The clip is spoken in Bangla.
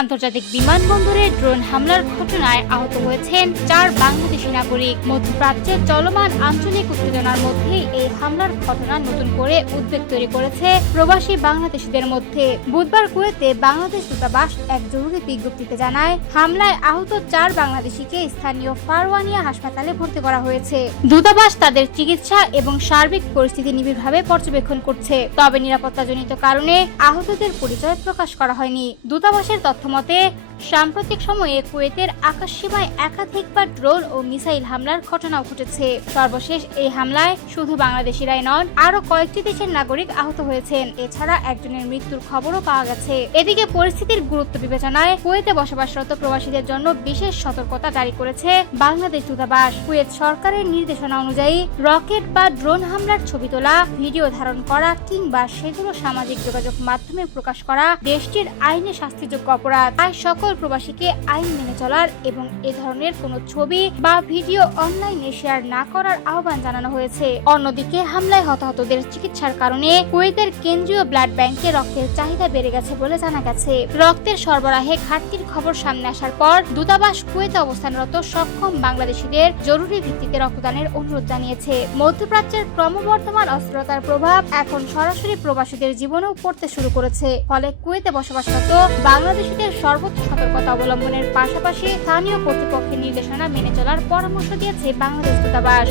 আন্তর্জাতিক বিমানবন্দরে ড্রোন হামলার ঘটনায় আহত হয়েছেন 4 বাংলাদেশি নাগরিক। মধ্যপ্রাচ্যে চলমান আঞ্চলিক উত্তেজনার মধ্যে এই হামলার ঘটনা নতুন করে উদ্বেগ তৈরি করেছে প্রবাসী বাংলাদেশিদের মধ্যে। বুধবার কুয়েতে বাংলাদেশ দূতাবাস এক জরুরি বিজ্ঞপ্তিতে জানায়, হামলায় আহত 4 বাংলাদেশিকে স্থানীয় ফারওয়ানিয়া হাসপাতালে ভর্তি করা হয়েছে। দূতাবাস তাদের চিকিৎসা এবং সার্বিক পরিস্থিতি নিবিড়ভাবে পর্যবেক্ষণ করছে, তবে নিরাপত্তাজনিত কারণে আহতদের পরিচয় প্রকাশ করা হয়নি। দূতাবাসের তথ্যমতে সাম্প্রতিক সময়ে কুয়েতের আকাশসীমায় একাধিকবার ড্রোন ও মিসাইল হামলার ঘটনাও ঘটেছে। সর্বশেষ এই হামলায় শুধু বাংলাদেশিরাই নন, আরো কয়েকটি দেশের নাগরিক আহত হয়েছেন। এছাড়া একজনের মৃত্যুর খবরও পাওয়া গেছে। এদিকে পরিস্থিতির গুরুত্ব বিবেচনায় কুয়েতে বসবাসরত প্রবাসীদের জন্য বিশেষ সতর্কতা জারি করেছে বাংলাদেশ দূতাবাস। কুয়েত সরকারের নির্দেশনা অনুযায়ী রকেট বা ড্রোন হামলার ছবি তোলা, ভিডিও ধারণ করা কিংবা সেগুলো সামাজিক যোগাযোগ মাধ্যমে প্রকাশ করা দেশটির আইনে শাস্তিযোগ্য অপরাধ। তাই সকল প্রবাসীকে আইন মেনে চলার এবং এ ধরনের কোনো ছবি বা ভিডিও অনলাইনে শেয়ার না করার আহ্বান জানানো হয়েছে। অন্যদিকে হামলায় হতাহতদের চিকিৎসার কারণে কুয়েতের কেন্দ্রীয় ব্লাড ব্যাংকে রক্তের চাহিদা বেড়ে গেছে বলে জানা গেছে। রক্তের সরবরাহে ঘাটতির খবর সামনে আসার পর দূতাবাস কুয়েতে অবস্থানরত সক্ষম বাংলাদেশিদের জরুরি ভিত্তিতে রক্তদানের অনুরোধ জানিয়েছে। মধ্যপ্রাচ্যের ক্রমবর্ধমান অস্থিরতার প্রভাব এখন সরাসরি প্রবাসীদের জীবনেও পড়তে শুরু করেছে। ফলে কুয়েতে বসবাসরত বাংলাদেশিদের সর্বোচ্চ সতর্কতা অবলম্বনের পাশাপাশি স্থানীয় কর্তৃপক্ষের নির্দেশনা মেনে চলার পরামর্শ দিয়েছে বাংলাদেশ দূতাবাস।